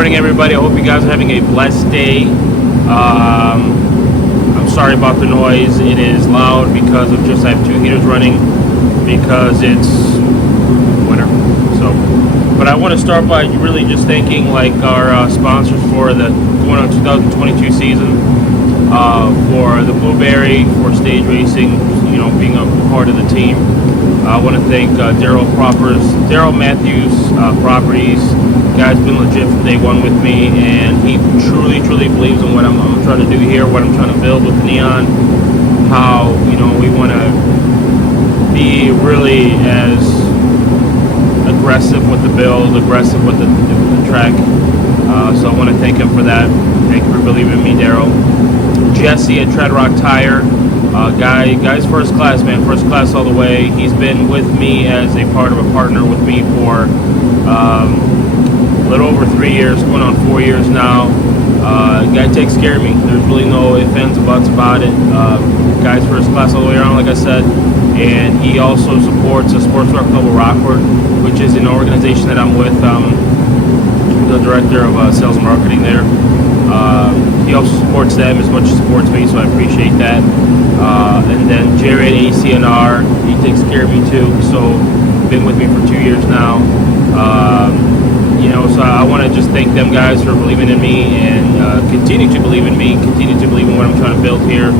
morning, everybody. I hope you guys are having a blessed day. I'm sorry about the noise. It is loud because of I have two heaters running because it's winter. So, but I want to start by really just thanking our sponsors for the going on 2022 season, for the Blueberry, for stage racing, being a part of the team. I want to thank Daryl Matthews Properties. Guy's been legit from day one with me, and he truly believes in what I'm trying to do here, what I'm trying to build with Neon. How we want to be really as aggressive with the build, aggressive with the track. So I want to thank him for that. Thank you for believing in me, Daryl. Jesse at Tread Rock Tire. Guy's first class, man. First class all the way. He's been with me as a partner with me for a little over 3 years, going on 4 years now. Guy takes care of me. There's really no ifs, ands, or buts about it. Guy's first class all the way around, like I said. And he also supports the Sports Rock Club of Rockford, which is an organization that I'm with. The director of sales and marketing there. He also supports them as much as supports me, so I appreciate that. And then Jerry at ACNR, he takes care of me too. So been with me for 2 years now. So I want to just thank them guys for believing in me and continue to believe in me, continue to believe in what I'm trying to build here.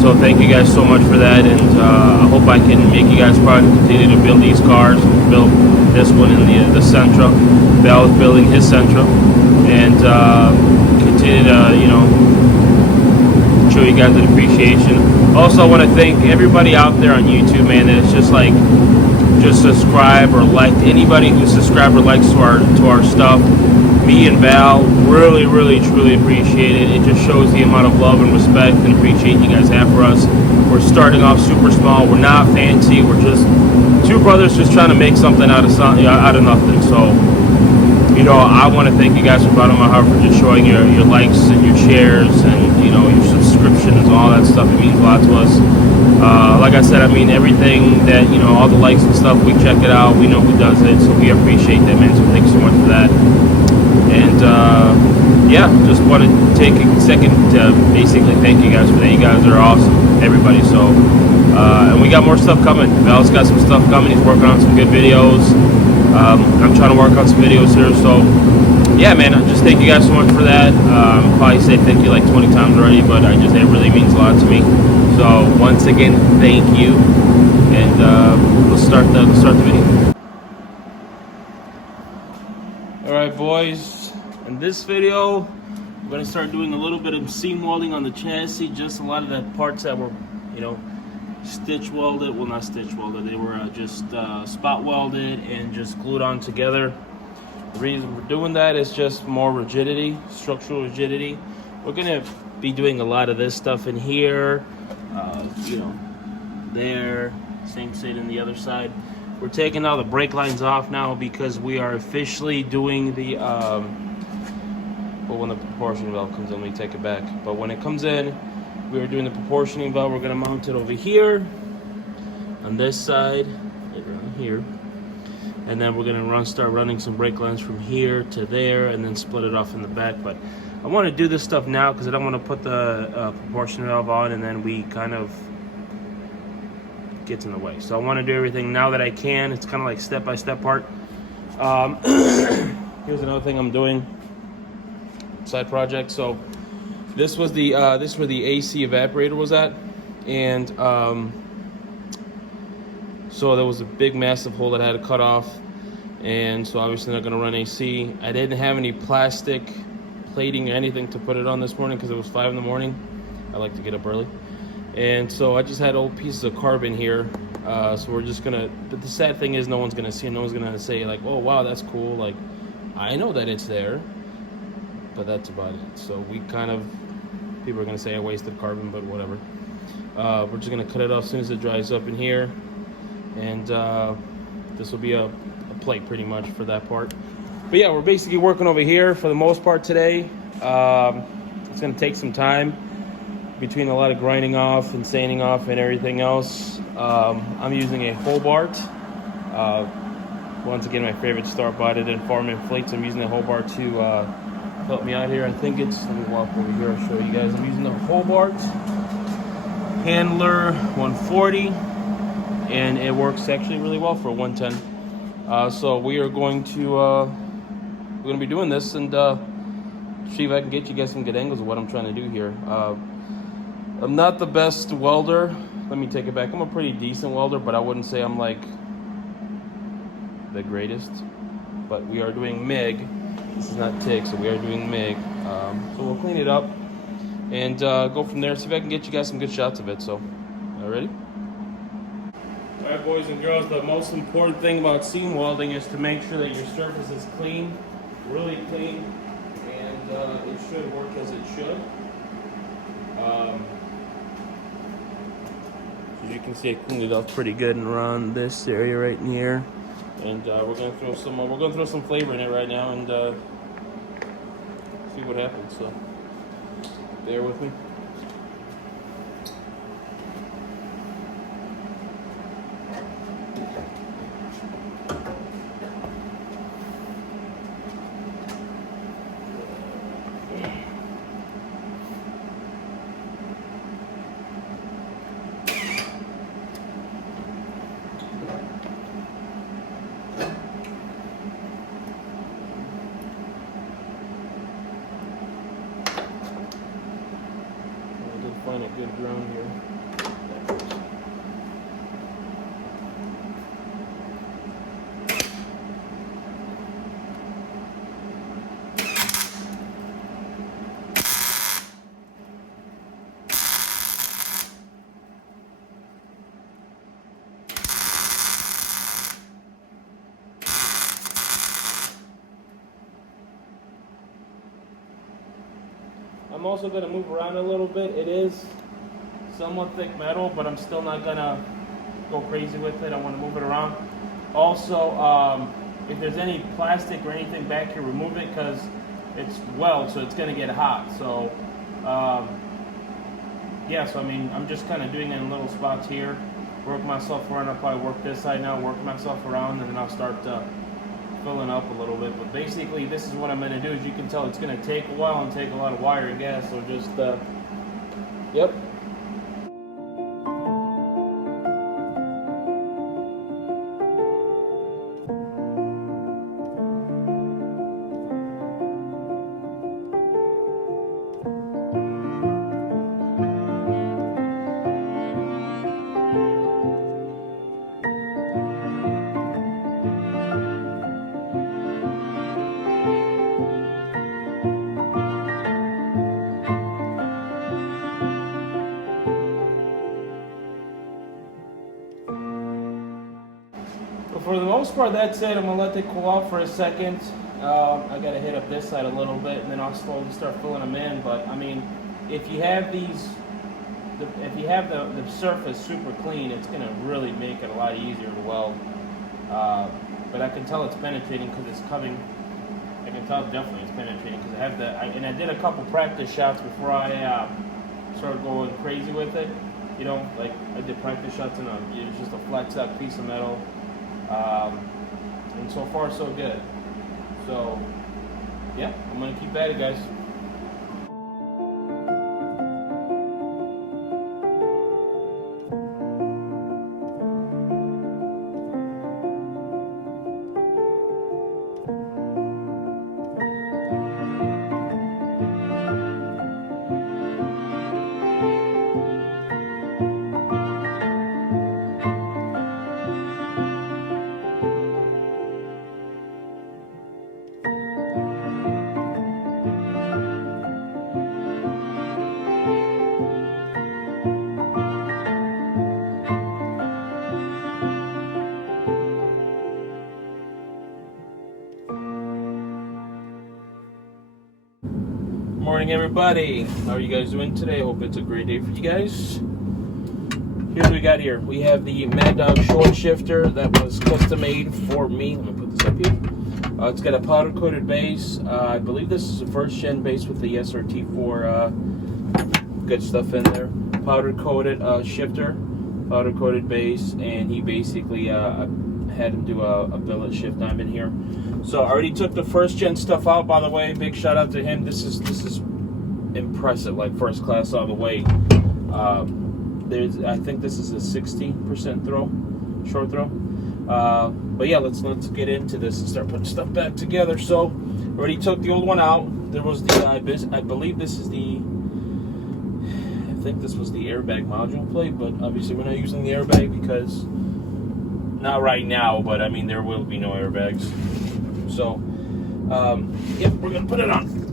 So thank you guys so much for that, and I hope I can make you guys proud and continue to build these cars. Build this one in the Sentra. Val's building his Sentra, and continue to show you guys an appreciation. Also, I want to thank everybody out there on YouTube, man. That's just subscribe or like. Anybody who subscribes or likes to our stuff, me and Val really truly appreciate it. It just shows the amount of love and respect and appreciation you guys have for us. We're starting off super small. We're not fancy. We're just two brothers just trying to make something out of nothing. So I want to thank you guys from the bottom of my heart for just showing your likes and your shares and your subscriptions and all that stuff. It means a lot to us. Like I said, everything that all the likes and stuff, we check it out. We know who does it, so we appreciate that, man. So thank you so much for that. And just want to take a second to basically thank you guys for that. You guys are awesome, everybody. So and we got more stuff coming. Val's got some stuff coming. He's working on some good videos. I'm trying to work on some videos here. So yeah, man, just thank you guys so much for that. Probably say thank you like 20 times already, but it really means a lot to me. So once again, thank you, and let's start the video. All right, boys. In this video, I'm gonna start doing a little bit of seam welding on the chassis. Just a lot of the parts that were, stitch welded. Well, not stitch welded. They were just spot welded and just glued on together. The reason we're doing that is just more rigidity, structural rigidity. We're gonna be doing a lot of this stuff in here, there, same thing in the other side. We're taking all the brake lines off now because we are officially doing the, when the proportioning valve comes in, we take it back. But when it comes in, we are doing the proportioning valve. We're gonna mount it over here, on this side, right around here. And then we're gonna start running some brake lines from here to there and then split it off in the back. But I wanna do this stuff now because I don't wanna put the proportion valve on and then we kind of gets in the way. So I wanna do everything now that I can. It's kind of like step-by-step part. Here's another thing I'm doing, side project. So this was the this is where the AC evaporator was at, and so there was a big massive hole that I had to cut off, and so obviously not going to run AC. I didn't have any plastic plating or anything to put it on this morning because it was 5 in the morning. I like to get up early, and so I just had old pieces of carbon here. So we're just gonna, but the sad thing is no one's gonna see, no one's gonna say like, oh wow, that's cool, like I know that it's there, but that's about it. So we kind of, people are gonna say I wasted carbon, but whatever. We're just gonna cut it off as soon as it dries up in here, and this will be a plate pretty much for that part. But yeah, we're basically working over here for the most part today. It's gonna take some time between a lot of grinding off and sanding off and everything else. I'm using a Hobart Once again, my favorite store, bought it in Farm and Flakes. I'm using the Hobart to help me out here. I think it's, let me walk over here, I'll show you guys. I'm using the Hobart Handler 140, and it works actually really well for 110. So we are going to be doing this and see if I can get you guys some good angles of what I'm trying to do here. I'm not the best welder. Let me take it back. I'm a pretty decent welder, but I wouldn't say I'm like the greatest. But we are doing MIG. This is not TIG, so we are doing MIG. So we'll clean it up and go from there. See if I can get you guys some good shots of it. So, all ready? All right, boys and girls. The most important thing about seam welding is to make sure that your surface is clean, really clean, and it should work as it should. As you can see, I cleaned it up pretty good and around this area right in here. And we're gonna throw some flavor in it right now and see what happens. So bear with me. Find a good ground here. I'm also going to move around a little bit. It is somewhat thick metal, but I'm still not going to go crazy with it. I want to move it around. Also, if there's any plastic or anything back here, remove it because it's weld, so it's going to get hot. So, yeah, so I mean, I'm just kind of doing it in little spots here. Work myself around. I'll probably work this side now, work myself around, and then I'll start filling up a little bit. But basically, this is what I'm going to do. As you can tell, it's going to take a while and take a lot of wire and gas. So just, yep. For the most part, that's it. I'm gonna let it cool off for a second. I gotta hit up this side a little bit, and then I'll slowly start filling them in. But I mean, if you have these, if you have the surface super clean, it's gonna really make it a lot easier to weld. But I can tell it's penetrating because it's coming. I can tell definitely it's penetrating because I have and I did a couple practice shots before I started going crazy with it. You know, like I did practice shots and it was just a flat set piece of metal. And so far so good. So yeah, I'm gonna keep at it, guys. Morning, everybody. How are you guys doing today? Hope it's a great day for you guys. Here's what we got here. We have the Mad Dog short shifter that was custom made for me. Let me put this up here. It's got a powder coated base. I believe this is the first gen base with the SRT4 good stuff in there. Powder coated shifter, powder coated base, and he basically had him do a billet shift on in here. So I already took the first gen stuff out, by the way. Big shout out to him. This is impressive, like first class all the way. I think this is a 60% throw, short throw. But yeah, let's get into this and start putting stuff back together. So already took the old one out. There was the I believe this is the, I think this was the airbag module plate, but obviously we're not using the airbag because not right now, but I mean there will be no airbags. So yep, we're gonna put it on.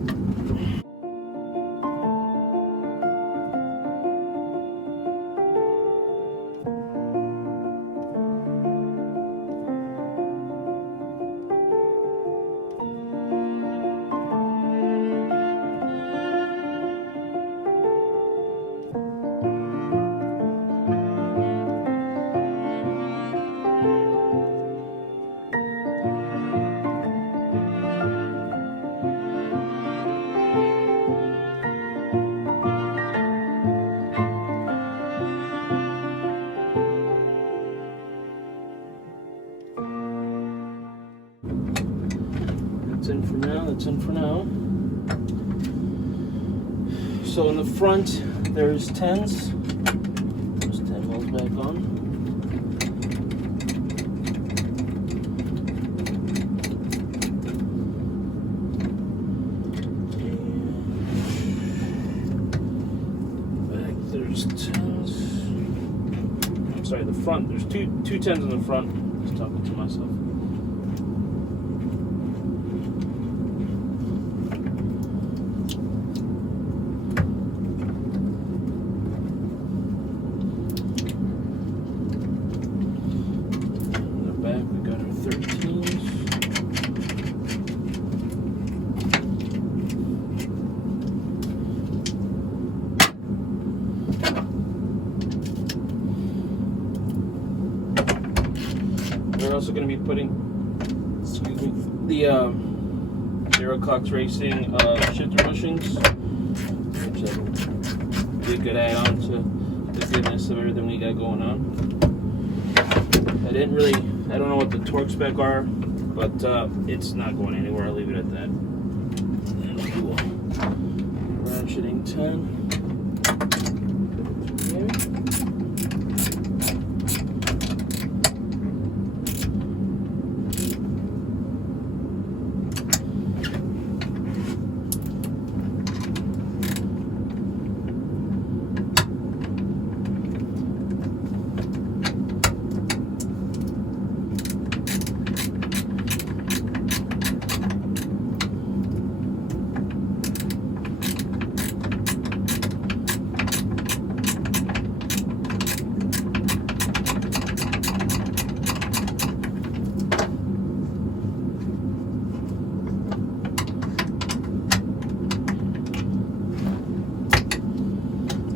That's in for now. So in the front, there's 10s. There's 10 mils back on. Back there's 10s. I'm sorry, the front. There's two 10s in the front. Just talking to myself. We're also going to be putting, excuse me, the Aerocox Racing shifter bushings, which will be a good add-on to the goodness of everything we got going on. I don't know what the torque spec are, but it's not going anywhere. I'll leave it at that. Cool. Ratcheting 10.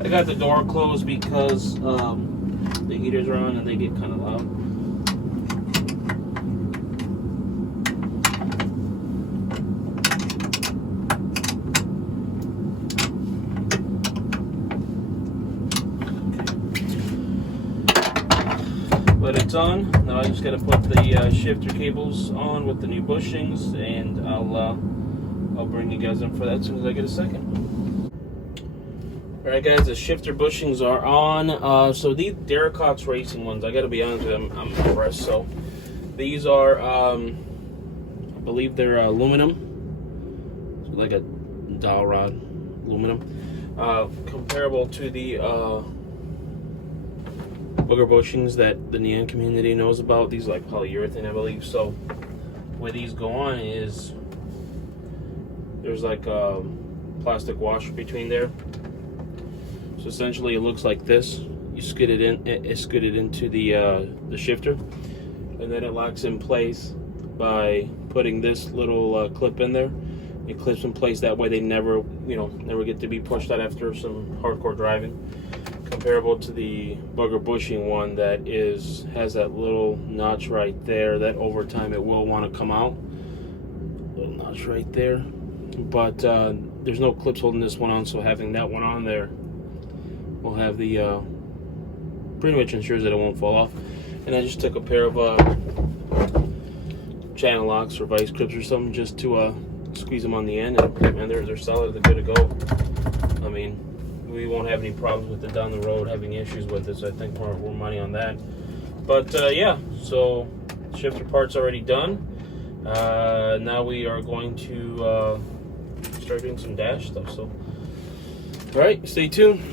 I got the door closed because the heaters are on and they get kind of loud. But it's on. Now I just got to put the shifter cables on with the new bushings, and I'll bring you guys in for that as soon as I get a second. Alright guys, the shifter bushings are on. So these Aerocox Racing ones, I gotta be honest with them, I'm impressed. So these are, I believe they're aluminum, so like a dowel rod, aluminum, comparable to the booger bushings that the Neon community knows about. These are like polyurethane, I believe. So where these go on is there's like a plastic washer between there. So essentially, it looks like this. You skid it in, it's skidded into the shifter, and then it locks in place by putting this little clip in there. It clips in place that way. They never, never get to be pushed out after some hardcore driving. Comparable to the bugger bushing one that has that little notch right there. That over time it will want to come out. Little notch right there, but there's no clips holding this one on. So having that one on there will have the pretty much ensures that it won't fall off. And I just took a pair of channel locks or vice grips or something, just to squeeze them on the end, and man, they're solid. They're good to go. I mean, we won't have any problems with it down the road, having issues with it, so I think we're money on that. But yeah, so shifter part's already done. Now we are going to start doing some dash stuff. So, all right, stay tuned.